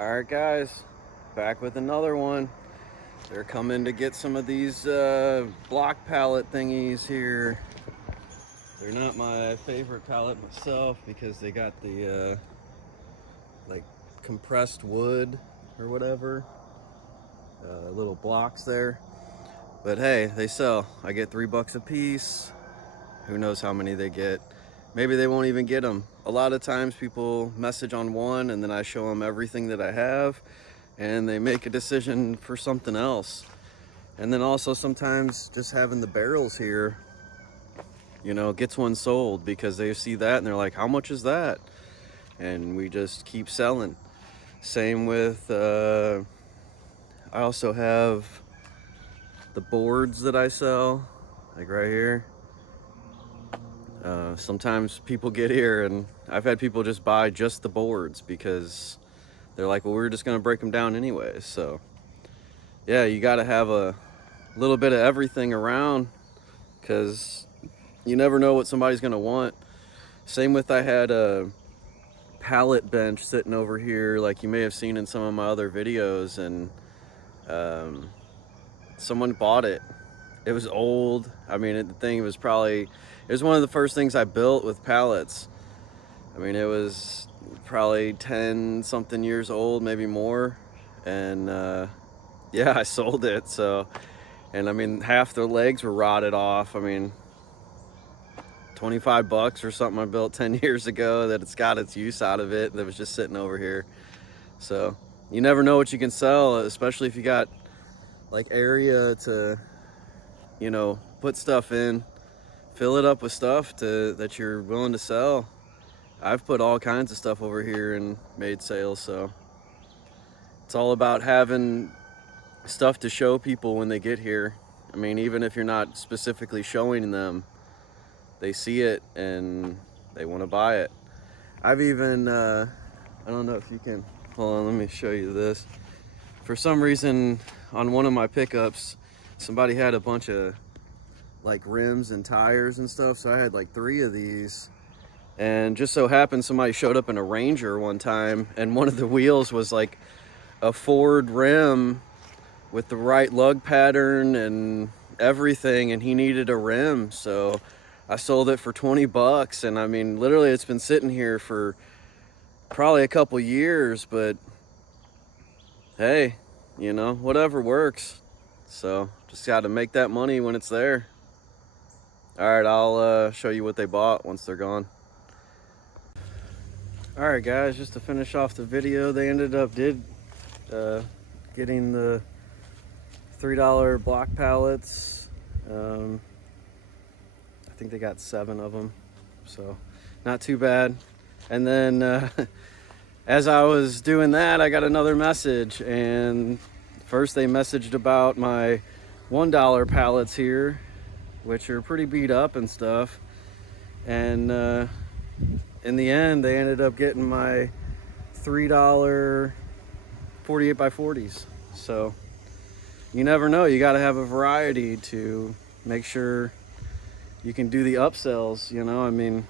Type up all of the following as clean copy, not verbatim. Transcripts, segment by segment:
All right, guys, back with another one. They're coming to get some of these block pallet thingies here. They're not my favorite pallet myself because they got the like compressed wood or whatever, little blocks there. But hey, they sell. I get $3 a piece. Who knows how many they get? Maybe they won't even get them. A lot of times people message on one and then I show them everything that I have and they make a decision for something else. And then also sometimes just having the barrels here, you know, gets one sold because they see that and they're like, how much is that? And we just keep selling. Same with, I also have the boards that I sell, like right here. Sometimes people get here and I've had people just buy just the boards because they're like, well, we're just gonna break them down anyways. So yeah, you gotta have a little bit of everything around because you never know what somebody's gonna want. Same with, I had a pallet bench sitting over here like you may have seen in some of my other videos, and someone bought it. It was old. I mean, the thing was probably, it was one of the first things I built with pallets. I mean, it was probably 10 something years old, maybe more. And yeah, I sold it. So, and I mean, half the legs were rotted off. I mean, $25 or something I built 10 years ago that it's got its use out of it that was just sitting over here. So you never know what you can sell, especially if you got like area to, you know, put stuff in, fill it up with stuff that you're willing to sell. I've put all kinds of stuff over here and made sales. So it's all about having stuff to show people when they get here. I mean, even if you're not specifically showing them, they see it and they want to buy it. I've even, I don't know if you can, hold on, let me show you this. For some reason, on one of my pickups, somebody had a bunch of like rims and tires and stuff. So I had like 3 of these. And just so happened somebody showed up in a Ranger one time and one of the wheels was like a Ford rim with the right lug pattern and everything, and he needed a rim. So I sold it for $20, and I mean, literally it's been sitting here for probably a couple years, but hey, you know, whatever works. So just got to make that money when it's there. All right, I'll show you what they bought once they're gone. All right, guys, just to finish off the video, they ended up getting the $3 block pallets. I think they got 7 of them, so not too bad. And then as I was doing that, I got another message, and first they messaged about my $1 pallets here, which are pretty beat up and stuff. And in the end, they ended up getting my $3 48 by 40s. So you never know. You got to have a variety to make sure you can do the upsells. You know, I mean,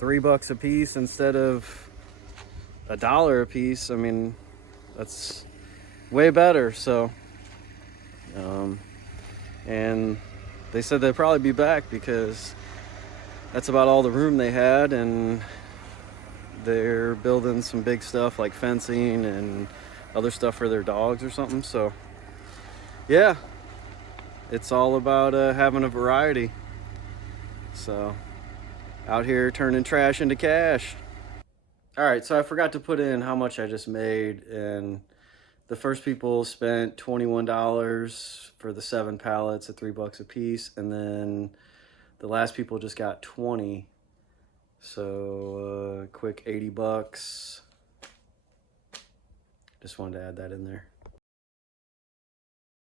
$3 a piece instead of $1 a piece. I mean, that's way better. So, and they said they'd probably be back because that's about all the room they had, and they're building some big stuff like fencing and other stuff for their dogs or something. So yeah, it's all about having a variety. So out here turning trash into cash. All right, so I forgot to put in how much I just made, and the first people spent $21 for the 7 pallets at $3 a piece, and then the last people just got 20. So quick $80. Just wanted to add that in there.